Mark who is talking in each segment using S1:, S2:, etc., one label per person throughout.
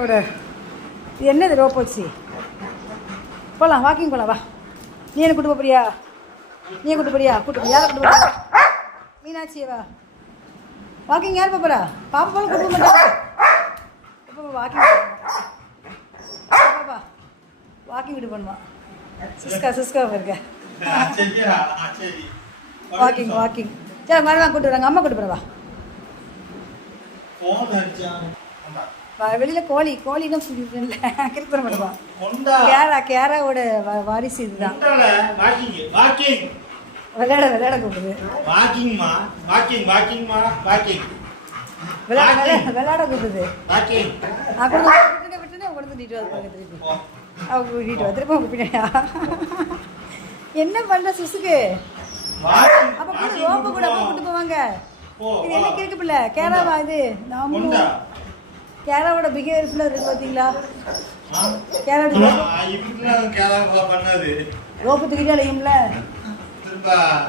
S1: என்னது இது போச்சு? ரோப்போச்சி போகலாம் வாக்கிங் போகலாம் வா. நீ என்ன கூட்டு போறியா? நீ கூட்டு போறியா? கூட்டு யாரை கூட்டு போறியா? மீனாட்சி வா. வாக்கிங் யார் போகிறா பாப்பா போல கூட்டு போக மாட்டாங்க வாக்கிங் பாப்பா வாக்கிங் விட்டு பண்ணுவான் சிஸ்கா சிஸ்கா இருக்க.
S2: சரி
S1: வாக்கிங் வாக்கிங் சரி மறுபடியும் கூட்டு வராங்க. அம்மா கூட்டு போகிறவா வெளியில் கோழி கோழி தான் கிரிக்கெட் பண்ணுவான் கேரா கேராவோட வாரிசு இதுதான். விளையாட விளையாட கூப்பிடுது.
S2: வாக்கிங்மா வாக்கிங் வாக்கிங்மா வாக்கிங்
S1: விளையாட விளையாட கூப்பிடுது.
S2: வாக்கிங்
S1: கூட விட்டுட்டு விட்டுட்டு கொண்டு வந்து நீட்டு வந்து திருப்பி. அவங்க கூட்டிட்டு வா திருப்பி அவங்க பின்னாடியா? என்ன பண்ற சுசுக்கு? அப்ப கூட ரோப்ப கூட அப்ப கூட்டு போவாங்க. இது என்ன கிறுக்கு பிள்ளை? கேராவா இது? நாம
S2: கொண்டா
S1: கேராவோட பிஹேவியர்ஸ்ல இருக்கு பாத்தீங்களா?
S2: பண்ணது.
S1: ரோப்பு தூக்கிட்டே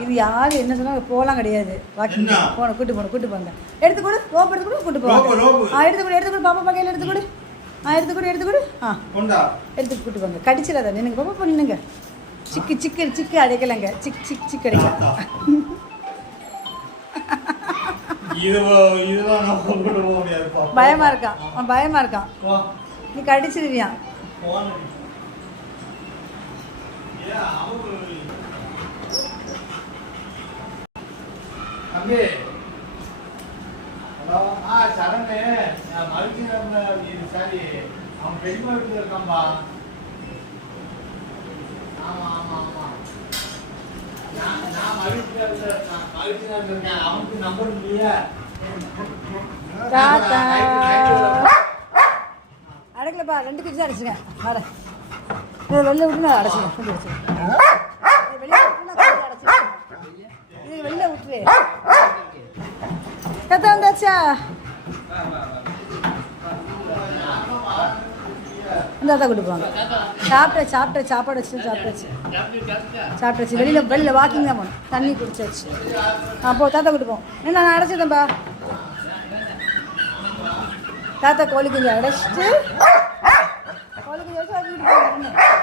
S1: இது யாரு? என்ன சொன்னாங்க போலாம் கிடையாது. வாக்கிங்? போன கூட்டு போன கூட்டு போங்க. எடுத்து கொடு ரோப் எடுத்து கொடு கூட்டு போங்க. ஆ எடுத்து கொடு எடுத்து கொடு பாப்பா கையில் எடுத்து கொடு. ஆ எடுத்து கொடு எடுத்து கொடு. ஆ. எடுத்து கூட்டு போங்க. கடிச்சிடாத நின்னுங்க பாப்பா நின்னுங்க. சிக்கு சிக்கு சிக்கு அடைக்கலங்க. சிக் சிக் சிக் அடைக்கல.
S2: இது இதுதான் நம்ம கொண்டு போக முடியாதுப்பா
S1: பயமா இருக்கான் அவன் பயமா இருக்கான்
S2: வா.
S1: நீ கடிச்சிருவியான்
S2: தம்பி. ஹலோ. ஆ சரணு நான் சாரி. அவன் பெரியமா வீட்டில் இருக்கான்பா. ஆமா ஆமா ஆமா நான் நான் மகிழ்ச்சியாக நான் மகிழ்ச்சியாக இருக்கேன் அவனுக்கு நம்பர் இல்லையா
S1: தாத்தா. அடைக்கலப்பா ரெண்டு குச்சி அடைச்சிங்க. வர இது வெளில விட்டு அடைச்சிங்க கொண்டு வச்சுருக்கேன் வெளில விட்டு இது வெளில விட்டுரு. கத்த வந்தாச்சா? இந்த தான் கொடுப்பாங்க. சாப்பிட்ட சாப்பிட்ட சாப்பாடு வச்சு சாப்பிட்டாச்சு. சாப்பிட்டாச்சு. வெளியில் வெளியில் வாக்கிங் தான் போகணும் தண்ணி குடிச்சாச்சு. அப்போ தாத்தா கொடுப்போம். போவோம் என்ன நான் அடைச்சிட்டேன்ப்பா. தாத்தா கோழி குஞ்சு அடைச்சிட்டு கோழி குஞ்சு வச்சு அது வீட்டுக்கு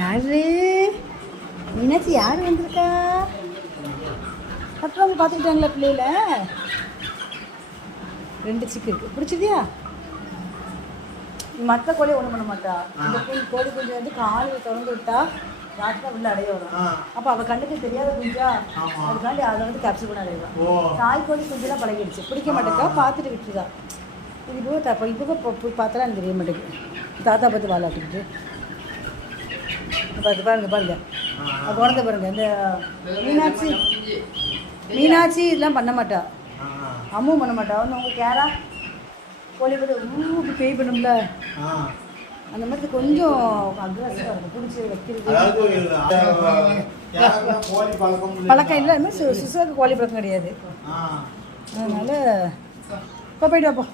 S1: யாரு? மீனாட்சி யார் வந்திருக்கா? மற்றவங்க பார்த்துக்கிட்டாங்களா பிள்ளையில. ரெண்டு சிக்கு இருக்கு. பிடிச்சதியா மற்ற கோழி ஒன்றும் பண்ண மாட்டா. இந்த கோழி கோழி குஞ்சு வந்து காலையில் திறந்து விட்டா ராத்திரி உள்ள அடைய வரும். அப்போ அவள் கண்ணுக்கு தெரியாத குஞ்சா. அதுக்காண்டி அதை வந்து கேப்சர் பண்ண அடைவா.
S2: ஓ.
S1: தாய் கோழி குஞ்சுலாம் பழகிடுச்சு. பிடிக்க மாட்டேக்கா பார்த்துட்டு விட்டுருக்கா. இது இப்போ தப்ப இப்போ போய் பார்த்தாலும் எனக்கு தெரிய மாட்டேங்குது. தாத்தா பார்த்து வாழாட்டிக்கிட்டு பாருங்க பாருங்க அது குழந்தை பாருங்க இந்த மீனாட்சி. மீனாட்சி இதெல்லாம் பண்ண மாட்டா. அம்மும் பண்ண மாட்டா. வந்து உங்க கேரா? கோழி பார்த்து ஊருக்கு பேய் பண்ணும்ல. அந்த மாதிரி கொஞ்சம் அக்ரஸிவாக இருக்கும். பிடிச்சி வைக்கிறது.
S2: பழக்கம் இல்லை.
S1: இல்லை. சுசுக்கு கோழி பழக்கம் கிடையாது. அதனால இப்போ போயிட்டு வைப்போம்